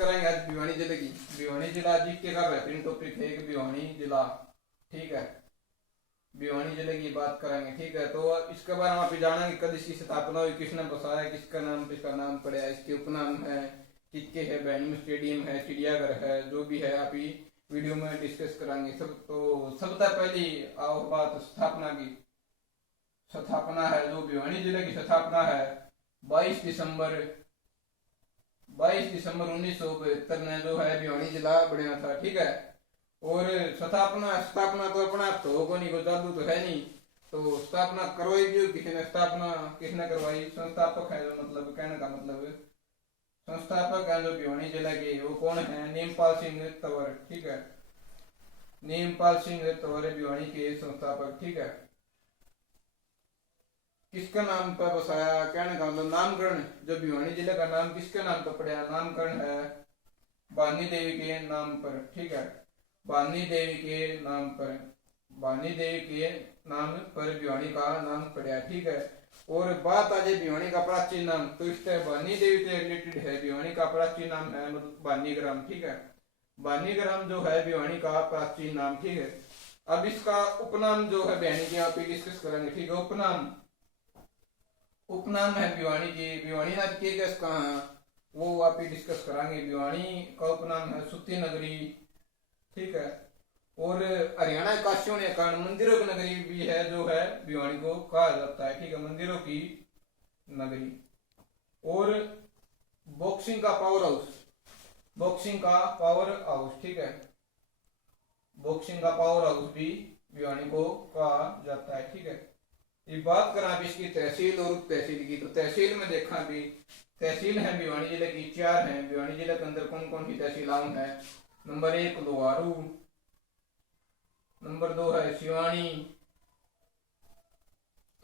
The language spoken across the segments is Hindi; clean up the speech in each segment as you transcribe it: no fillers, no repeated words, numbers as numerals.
करेंगे आज भिवानी जिले की। भिवानी जिला जीके का बेहतरीन टॉपिक है कि भिवानी जिला, ठीक है, भिवानी जिले की बात करेंगे, ठीक है। तो इसके बारे में आप जानेंगे कद इसकी स्थापना हुई, किसने बसाया, किसका नाम पे इसका नाम पड़ा, इसके उपनाम है, किसके है, बैनम स्टेडियम है, चिड़ियाघर है, जो भी है आप ही वीडियो में डिस्कस करेंगे सब। तो सबसे पहली आओ बात स्थापना की। स्थापना है जो भिवानी जिले की स्थापना है 22 दिसंबर 1972 में जो है भिवानी जिला बना था, ठीक है। और स्थापना तो अपना आप तो होगा नहीं, कोई जादू तो है नहीं। तो स्थापना करवाई भी किसी ने, स्थापना किसने करवाई, संस्थापक है, जो मतलब कहने का मतलब संस्थापक है जो भिवानी जिला के, वो कौन है, नीमपाल सिंह तंवर, ठीक है। नीमपाल सिंह तंवर भिवानी के संस्थापक, ठीक है। किसका नाम पर बसाया, कहने का मतलब नामकरण, जो भिवानी जिले का नाम किसके नाम पर पड़ा, नामकरण है भानी देवी के नाम पर, ठीक है। भानी देवी के नाम पर, भानी देवी के नाम पर भिवानी का नाम पड़ा, ठीक है। और बात आ जाए भिवानी का प्राचीन नाम, तो इससे भानी देवी से रिलेटेड है। भिवानी का प्राचीन नाम है मतलब भानीग्राम, ठीक है। भानीग्राम जो है भिवानी का प्राचीन नाम, ठीक है। अब इसका उपनाम जो है भिवानी की आप डिस्कस करेंगे, ठीक है। उपनाम है भिवानी की, भिवानी आज के कहाँ वो आप डिस्कस करेंगे। भिवानी का उपनाम है सुत्ती नगरी, ठीक है। और हरियाणा काशियों ने कारण मंदिरों की नगरी भी है, जो है भिवानी को कहा जाता है, ठीक है, मंदिरों की नगरी। और बॉक्सिंग का पावर हाउस, बॉक्सिंग का पावर हाउस, ठीक है, बॉक्सिंग का पावर हाउस भी भिवानी को कहा जाता है, ठीक है। ये बात करा भी इसकी तहसील और उप तहसील की, तो तहसील में देखा भी तहसील है भिवानी जिले की 4 है। भिवानी जिले के अंदर कौन कौन सी तहसीलाओं है, नंबर 1 लोहारू, नंबर 2 है सिवानी,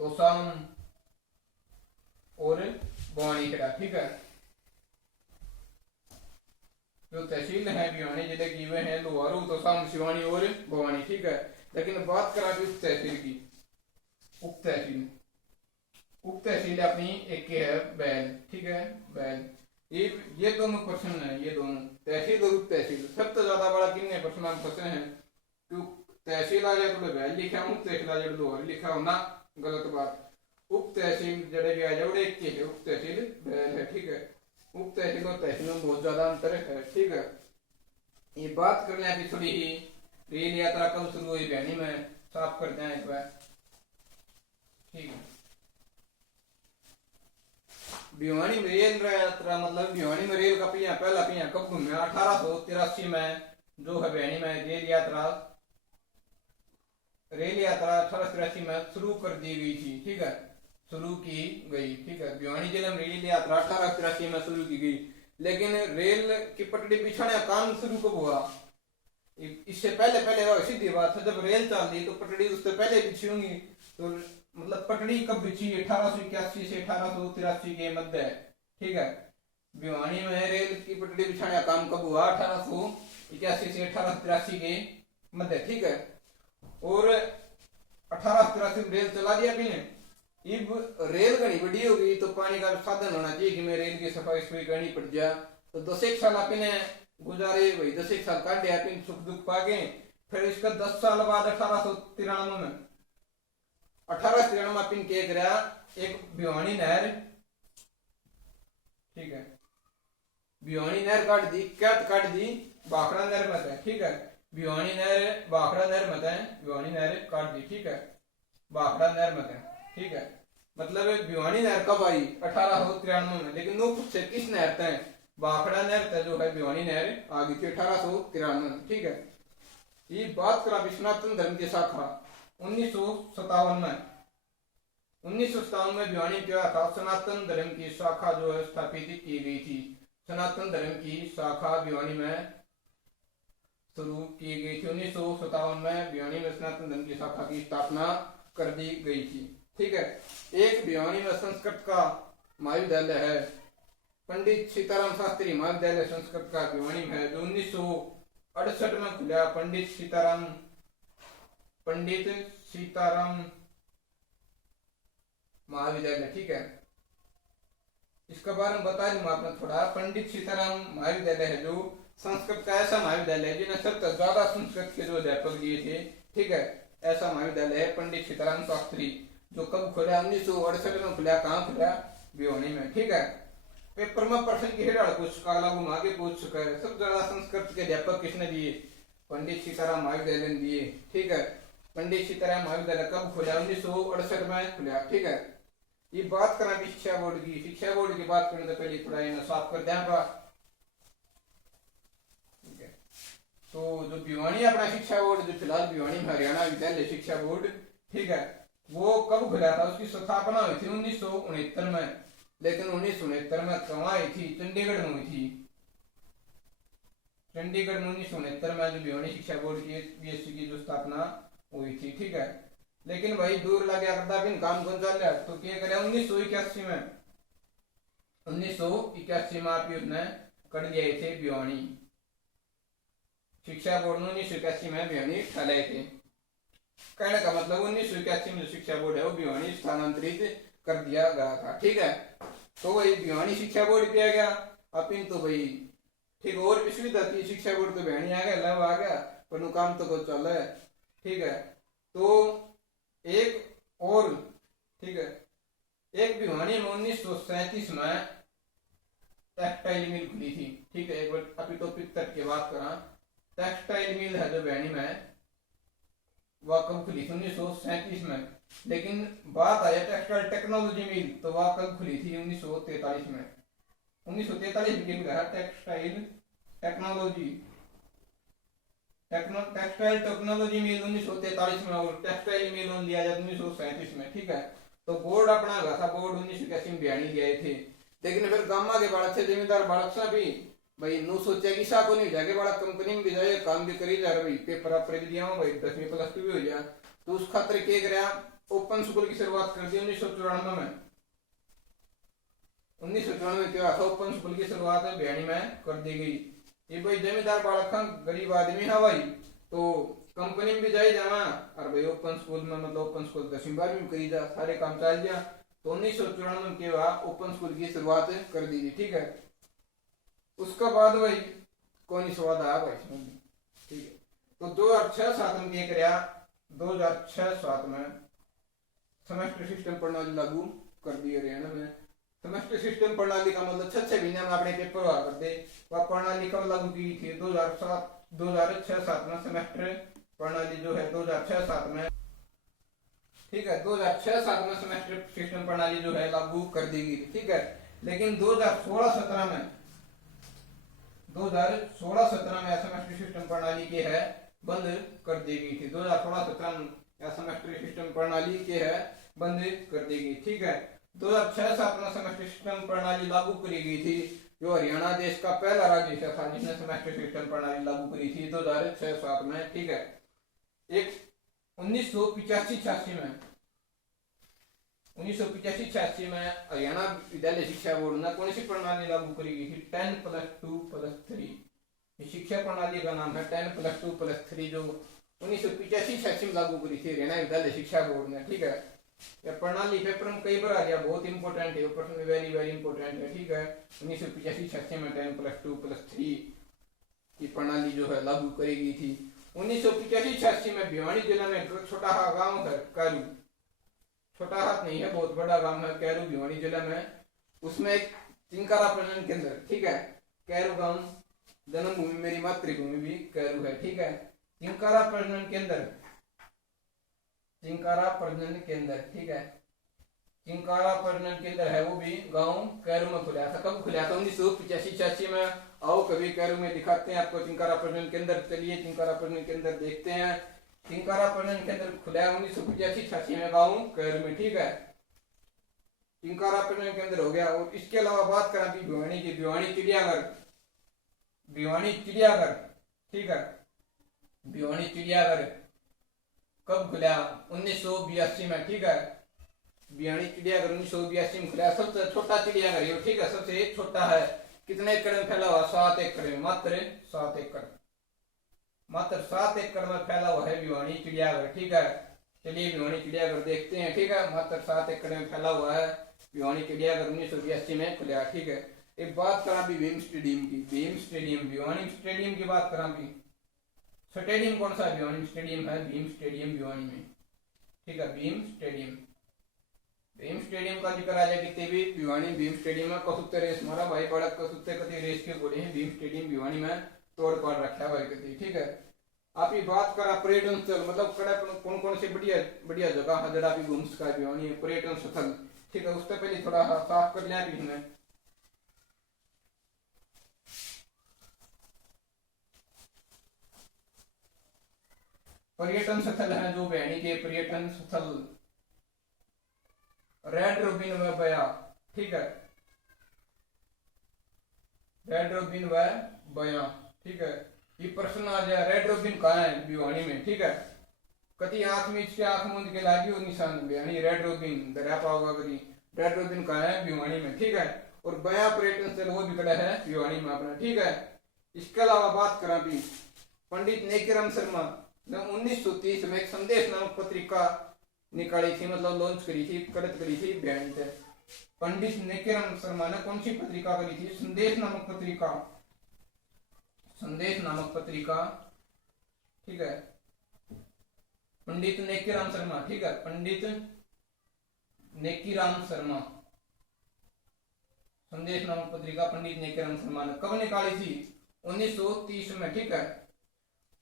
तोसाम और बवानीखेड़ा, ठीक है। जो तहसील है भिवानी जिले की वे है लोहारू, तोसाम, सिवानी और बवानी, ठीक है। लेकिन बात करा भी उप तहसील की, उप तहसील अपनी एक है बैल, ठीक है, बैल। ये दोनों प्रश्न है, ये दोनों तहसील और उप तहसील सबसे ज्यादा बड़ा किन्ने प्रश्न हम फंसे हैं। क्यों तहसील आ जाए तो बैल लिखा, उप तहसील आ जाए तो लोहारी लिखा हो ना, गलत बात। उप तहसील जड़े भी आ जाए एक के है, उप तहसील बैल है, ठीक है। उप तहसील और तहसील में बहुत ज्यादा अंतर है, ठीक है। ये बात करने अभी थोड़ी ही रेल यात्रा कब शुरू हुई भिवानी में, साफ करते हैं एक बार, ठीक है। भिवानी में रेल यात्रा मतलब भिवानी में रेल का पहला पहिया कब घूमे, 1883 में जो है भिवानी में रेल यात्रा 1883 में शुरू कर दी गई थी, ठीक है, शुरू की गई, ठीक है। भिवानी जिले में रेल यात्रा 1883 में शुरू की गई, लेकिन रेल की पटड़ी बिछाने का काम शुरू कब हुआ, इससे पहले सीधी बात है, जब रेल चल रही तो पटड़ी उससे पहले बिछी होंगी। तो मतलब पटड़ी कब बिछी, 1881 से 1883 के मध्य, ठीक है। भिवानी में रेल की पटड़ी बिछाने का काम कब हुआ, 1881 से 1883 के मध्य, ठीक है। और 1883 में रेल चला दिया भी, अब रेल घनी बड़ी होगी तो पानी का साधन होना चाहिए कि मैं रेल की सफाई करनी पड़ जाए। तो 10 साल अपने गुजारे वही, 10 साल काट दिया सुख दुख पाके। फिर इसका 10 साल बाद 1893 में 1893 पिन के गया एक भिवानी नहर, ठीक है, भिवानी नहर काट दी, क्या काट दी, भाखड़ा नहर मत है, ठीक है। भिवानी नहर भाखड़ा नहर मत है, भिवानी नहर काट दी, ठीक है, भाखड़ा नहर मत है, ठीक है। मतलब भिवानी नहर कब आई, 1893 में, लेकिन वो पूछे किस नहर तय, भाखड़ा नहर तय जो है भिवानी नहर आ गई थी 1893 में, ठीक है। ये बात करा सनातन धर्म की शाखा 1957 में भिवानी क्या था, सनातन धर्म की शाखा जो है स्थापित की गई थी। सनातन धर्म की शाखा भिवानी में शुरू की गई थी 1957 में, भिवानी में सनातन धर्म की शाखा की स्थापना कर दी गई थी, ठीक है। एक भिवानी में संस्कृत का महाविद्यालय है, पंडित सीताराम शास्त्री महाविद्यालय संस्कृत का भिवानी में है, जो 1968 में खुला। पंडित सीताराम महाविद्यालय, ठीक है। इसके बारे में बता दूं आपने थोड़ा। पंडित सीताराम महाविद्यालय है जो संस्कृत का ऐसा महाविद्यालय है जिन्हें सबसे ज्यादा संस्कृत के जो अध्यापक दिए थे, ठीक है, ऐसा महाविद्यालय है पंडित सीताराम शास्त्री, जो कब खुला, 1968 में खुला। कहाँ खुला? भिवानी में, ठीक है। पेपर में प्रश्न की हेड पूछ काला गुम आगे पूछ चुका है। सबसे ज्यादा संस्कृत के अध्यापक किसने दिए? पंडित सीताराम महाविद्यालय ने दिए, ठीक है। पंडित सीताराम महाविद्यालय कब खुला? 1968 में खुला, ठीक है। ये बात करा शिक्षा बोर्ड की। शिक्षा बोर्ड की बात करने से पहले थोड़ा इन्हें साफ कर दें का, ठीक है। तो जो भिवानी अपना शिक्षा बोर्ड, जो फिलहाल भिवानी में हरियाणा विद्यालय शिक्षा बोर्ड, ठीक है, वो कब खुला था? उसकी स्थापना हुई थी 1969 में। लेकिन 1969 में कहाँ आई थी? चंडीगढ़ में हुई थी। चंडीगढ़ में 1969 में जो भिवानी शिक्षा बोर्ड की बीएससी की जो स्थापना हुई थी, ठीक है। लेकिन भाई दूर लगे करता बिन काम कौन चल रहा, तो क्या करे? 1981 में, 1981 में आप उसने कर दिए थे भिवानी शिक्षा बोर्ड ने 1981 में भिवानी ठहराए थे। कहने का मतलब 1981 में जो शिक्षा बोर्ड है वो भिवानी स्थानांतरित कर दिया गया था, ठीक है। तो वही भिवानी शिक्षा बोर्ड किया गया। अपिन तो भाई ठीक, और भी सुविधा थी, शिक्षा बोर्ड तो भिवानी आ गया, लाभ आ गया, पर काम तो कुछ चल रहा है, ठीक है। तो एक और, ठीक है, एक भिवानी में 1937 में टेक्सटाइल मिल खुली थी, ठीक है। एक बार अभी टॉपिक तक की बात करा, टेक्सटाइल मिल है जो भिवानी में, वह कब खुली थी? 1937 में। लेकिन बात आया टेक्सटाइल टेक्नोलॉजी मिल, तो वह कब खुली थी? 1943 में। 1943 में लिखा है टेक्सटाइल टेक्नोलॉजी, टेक्सटाइल टेक्नोलॉजी मिल 1943 में, और टेक्सटाइल मिल लिया जाता 1937 में, ठीक है। तो बोर्ड अपना गया था, बोर्ड 1981 में भिवानी गए थे। लेकिन फिर गामा के बालक थे, जमींदार बालक से भी भाई नो सोचा कि सा को नहीं जाके बड़ा कंपनी में भी जाए, काम भी करी जा रहा भाई, पेपर आप भी दिया भाई, 10वीं प्लस 2 भी हो गया। तो उस खातर क्या कराया? ओपन स्कूल की शुरुआत कर दी 1994 में। 1994 में क्या था? ओपन स्कूल की शुरुआत भिवानी में कर दी गई। ये भाई जमींदार बालक गरीब आदमी है भाई, तो कंपनी में भी जाए जावा, और भाई ओपन स्कूल में, मतलब ओपन स्कूल 10वीं 12वीं में करी जा, सारे काम चल गया। तो 1994 में क्या ओपन स्कूल की शुरुआत कर दी गई, ठीक है। उसका बाद भाई कौन स्वाद आया भाई, ठीक है। तो 2006-07 में क्या कराया? 2006-07 में सेमेस्टर सिस्टम प्रणाली लागू कर दी हरियाणा में। सेमेस्टर सिस्टम प्रणाली का मतलब 6 महीने में अपने पेपर हुआ करते, वह प्रणाली कब लागू की थी? 2006-07 में सेमेस्टर प्रणाली जो है 2006-07 में, ठीक है, 2006-07 में सेमेस्टर सिस्टम प्रणाली जो है लागू कर दी गई, ठीक है। लेकिन 2016-17 में, 2016-17 में सेमेस्टर सिस्टम प्रणाली के है बंद कर दी गई थी। 2016-17 में सेमेस्टर सिस्टम प्रणाली के है बंद कर दी गई, ठीक है। 2006-07 में सेमेस्टर सिस्टम प्रणाली लागू करी गई थी, जो हरियाणा देश का पहला राज्य था जिसने सेमेस्टर सिस्टम प्रणाली लागू करी थी 2006-07 में, ठीक है। एक 1985-86 में, 1985-86 में हरियाणा विद्यालय शिक्षा बोर्ड ने कौन सी प्रणाली लागू करी गई थी? 10+2+3। शिक्षा प्रणाली का नाम है 10+2+3, जो 1985-86 में लागू करी थी हरियाणा विद्यालय शिक्षा बोर्ड ने, ठीक है। यह प्रणाली पेपर में कई बार आ गया, बहुत इंपॉर्टेंट है, प्रश्न वेरी वेरी इंपॉर्टेंट है, ठीक है। 1985-86 में 10+2+3 की प्रणाली जो है लागू करी गई थी। 1985-86 में भिवानी जिला में छोटा गाँव है कैरू, छोटा हाथ नहीं है, बहुत बड़ा गांव है कैरू भिवानी जिला में। उसमें एक चिंकारा प्रजनन केंद्र, ठीक है, कैरू गांव, जन्मभूमि मेरी मातृभूमि भी कैरू है, ठीक है। चिंकारा प्रजनन केंद्र, चिंकारा प्रजनन केंद्र, ठीक है, चिंकारा प्रजनन केंद्र है वो भी गांव कैरू में खुला था। कब खुला था? 1985-86 में। आओ कभी कैरू में दिखाते हैं आपको चिंकारा प्रजनन केंद्र, चलिए चिंकारा प्रजनन केंद्र देखते हैं। चिंकारा प्रजनन केंद्र खुला है 1985-86 में गाँव कैरू में, ठीक है। चिंकारा प्रजनन केंद्र हो गया। और इसके अलावा बात करें अभी भिवानी की, भिवानी चिड़ियाघर, भिवानी चिड़ियाघर, ठीक है, भिवानी चिड़ियाघर कब खुला? 1982 में, ठीक है। भिवानी चिड़ियाघर 1982 में खुला। सबसे छोटा चिड़ियाघर है, ठीक है, सबसे छोटा है। कितने एकड़ में फैला हुआ? 7 एकड़ में, मात्र 7 एकड़, मात्र 7 एकड़ में फैला हुआ है भिवानी चिड़ियाघर, ठीक है। चलिए भिवानी चिड़ियाघर देखते हैं, ठीक है, मात्र 7 एकड़ में फैला हुआ है भिवानी चिड़ियाघर 1982 में खुला, ठीक है। एक बात करा भी भीम स्टेडियम की, भीम स्टेडियम भिवानी स्टेडियम की बात करा भी, स्टेडियम कौन सा है? भिवानी स्टेडियम है, भीम स्टेडियम भिवानी में, ठीक है, भीम स्टेडियम। भीम स्टेडियम का जिक्र आ जाए कितने भी भिवानी भीम स्टेडियम में कसुत्ते रेस मारा भाई, बड़ा कसुत्ते कति रेस के बोले हैं भीम स्टेडियम भिवानी में तोड़ पाड़ रखा हुआ है कति, ठीक है। आप ये बात करा पर्यटन स्थल, मतलब कड़ा कौन कौन से बढ़िया बढ़िया जगह है जरा भी घूम सका भिवानी पर्यटन स्थल, ठीक है। उससे पहले थोड़ा साफ कर लिया भी हमें। पर्यटन स्थल है जो भिवानी के पर्यटन स्थल, रेड रोबिन व बया, ठीक है, रेड रोबिन व बया, ठीक है। ये प्रश्न आ जाए रेड रोबिन कहाँ है भिवानी में, ठीक है। कति आंख में इसके आंख मूंद के लागी वो निशान भिवानी रेड रोबिन दरिया पाओगा कभी, रेड रोबिन कहाँ है भिवानी में, ठीक है। और बया पर्यटन स्थल वो भी खड़ा है भिवानी में अपना, ठीक है। इसके अलावा बात करा भी पंडित नेकीराम शर्मा ने 1930 में एक संदेश नामक पत्रिका निकाली थी, मतलब लॉन्च करी थी, कड़त करी थी भिवानी से। पंडित नेकीराम शर्मा ने कौन सी पत्रिका करी थी? संदेश नामक पत्रिका, संदेश नामक पत्रिका, ठीक है। पंडित नेकीराम शर्मा, ठीक है, पंडित नेकीराम शर्मा, संदेश नामक पत्रिका पंडित नेकीराम शर्मा ने कब निकाली थी? 1930 में, ठीक है।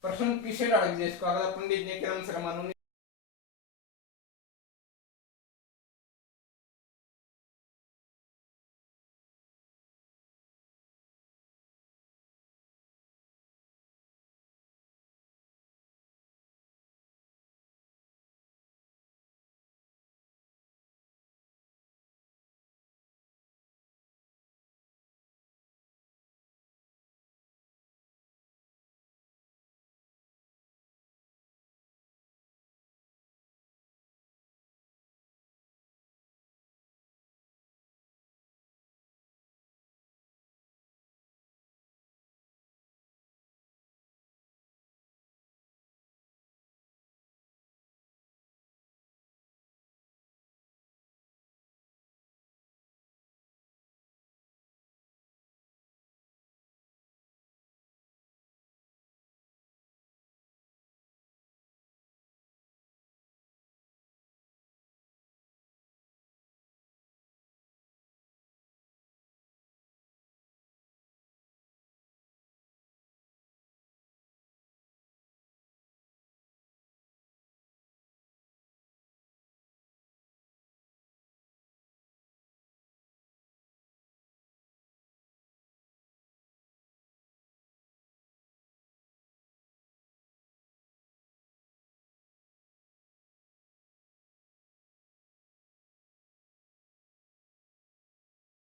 प्रश्न किसे डाल दिया इसका? पंडित नेकीराम शर्मा ने